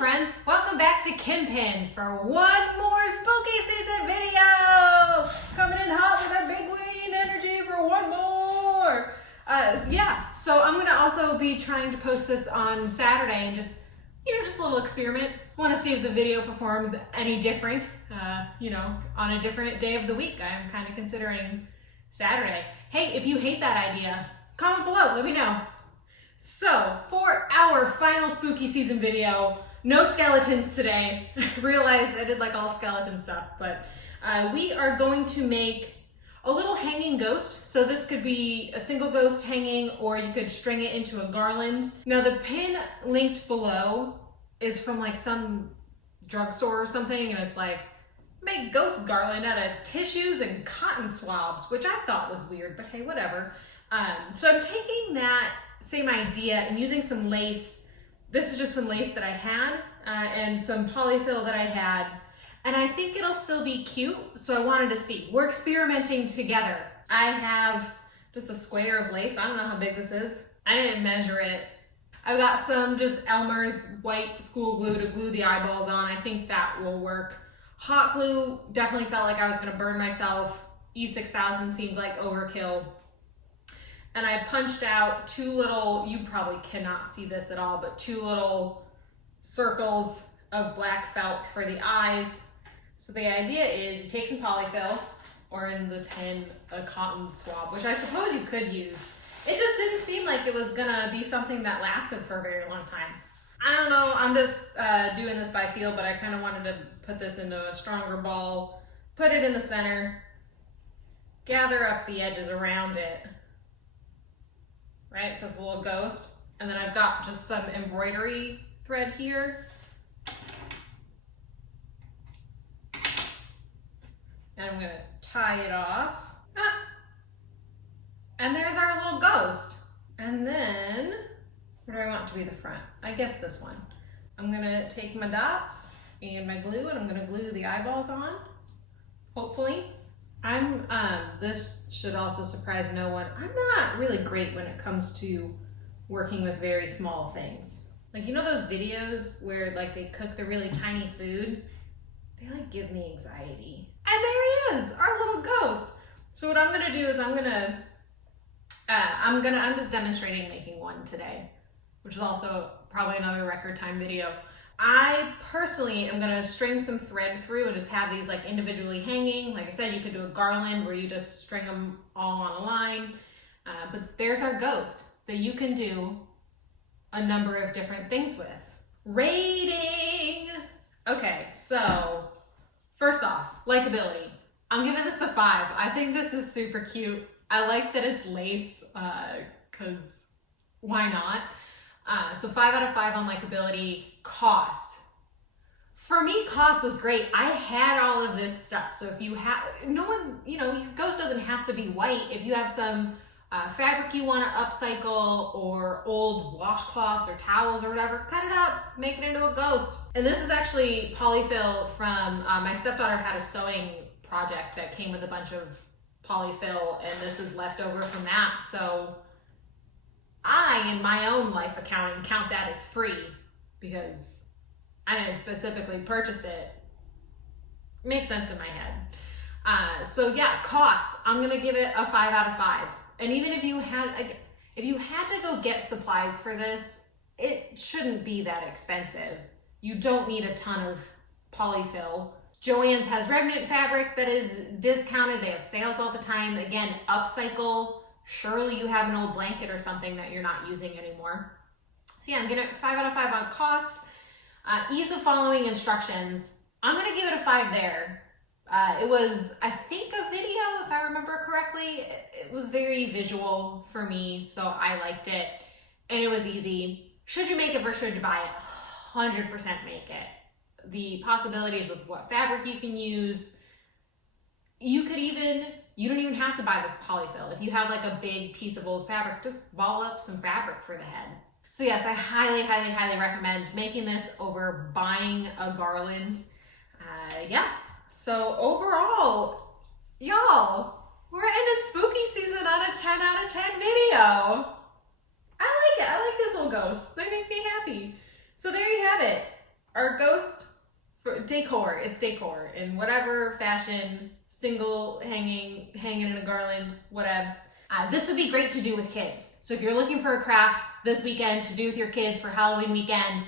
friends, welcome back to Kim Pins for one more spooky season video. Coming in hot with our big wing energy for one more. So I'm gonna also be trying to post this on Saturday and just a little experiment. Want to see if the video performs any different, on a different day of the week. I'm kind of considering Saturday. Hey, if you hate that idea, comment below, let me know. So, for our final spooky season video, no skeletons today. Realized I did like all skeleton stuff, but we are going to make a little hanging ghost. So this could be a single ghost hanging, or you could string it into a garland. Now the pin linked below is from like some drugstore or something, and it's like, make ghost garland out of tissues and cotton swabs, which I thought was weird, but hey, whatever. So I'm taking that same idea and using some lace. This is just some lace that I had and some polyfill that I had, and I think it'll still be cute, so I wanted to see. We're experimenting together. I have just a square of lace. I don't know how big this is. I didn't measure it. I've got some just Elmer's white school glue to glue the eyeballs on. I think that will work. Hot glue, definitely felt like I was gonna burn myself. E6000 seemed like overkill. And I punched out two little, you probably cannot see this at all, but two little circles of black felt for the eyes. So the idea is you take some polyfill, or in the pen, a cotton swab, which I suppose you could use. It just didn't seem like it was gonna be something that lasted for a very long time. I don't know, I'm just doing this by feel, but I kind of wanted to put this into a stronger ball, put it in the center, gather up the edges around it. Right, so it's a little ghost. And then I've got just some embroidery thread here. And I'm gonna tie it off. And there's our little ghost. And then, where do I want to be the front? I guess this one. I'm gonna take my dots and my glue, and I'm gonna glue the eyeballs on, hopefully. This should also surprise no one. I'm not really great when it comes to working with very small things. Like, you know those videos where like they cook the really tiny food? They like give me anxiety. And there he is, our little ghost. So what I'm gonna do is I'm just demonstrating making one today, which is also probably another record time video. I personally am gonna string some thread through and just have these like individually hanging. Like I said, you could do a garland where you just string them all on a line. But there's our ghost that you can do a number of different things with. Rating! Okay, so first off, likability. I'm giving this a 5. I think this is super cute. I like that it's lace, cause why not? So 5 out of 5 on likability. Cost. For me, cost was great. I had all of this stuff. So if you have, your ghost doesn't have to be white. If you have some fabric you want to upcycle, or old washcloths or towels or whatever, cut it up, make it into a ghost. And this is actually polyfill from, my stepdaughter had a sewing project that came with a bunch of polyfill, and this is left over from that. So I, in my own life accounting, count that as free because I didn't specifically purchase it. Makes sense in my head. So yeah, cost, I'm gonna give it a 5 out of 5. And even if you had to go get supplies for this, it shouldn't be that expensive. You don't need a ton of polyfill. Joann's has remnant fabric that is discounted. They have sales all the time. Again, upcycle. Surely you have an old blanket or something that you're not using anymore. So yeah, I'm gonna 5 out of 5 on cost. Ease of following instructions, I'm gonna give it a 5 there. It was, I think, a video, if I remember correctly. It was very visual for me, so I liked it. And it was easy. Should you make it or should you buy it? 100% make it. The possibilities with what fabric you can use. You don't even have to buy the polyfill. If you have like a big piece of old fabric, just ball up some fabric for the head. So yes, I highly, highly, highly recommend making this over buying a garland. Yeah, so overall, y'all, we're ending spooky season on a 10 out of 10 video. I like it. I like this little ghost. They make me happy. So there you have it. Our ghost for decor, it's decor in whatever fashion, single, hanging in a garland, whatevs. This would be great to do with kids. So if you're looking for a craft this weekend to do with your kids for Halloween weekend,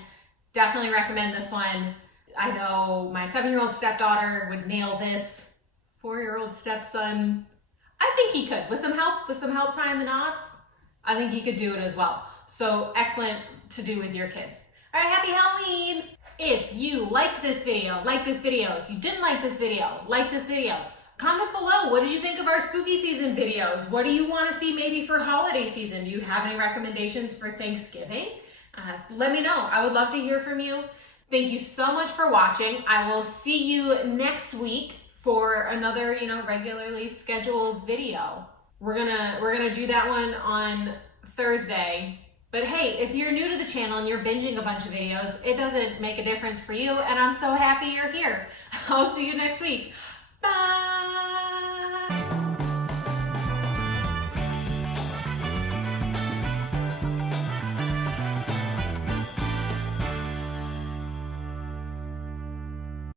definitely recommend this one. I know my 7-year-old stepdaughter would nail this. 4-year-old stepson, I think he could. With some help tying the knots, I think he could do it as well. So excellent to do with your kids. All right, happy Halloween. If you liked this video, like this video. If you didn't like this video, like this video. Comment below, what did you think of our spooky season videos? What do you want to see maybe for holiday season? Do you have any recommendations for Thanksgiving? Let me know. I would love to hear from you. Thank you so much for watching. I will see you next week for another, regularly scheduled video. We're gonna do that one on Thursday. But hey, if you're new to the channel and you're binging a bunch of videos, it doesn't make a difference for you, and I'm so happy you're here. I'll see you next week. Bye!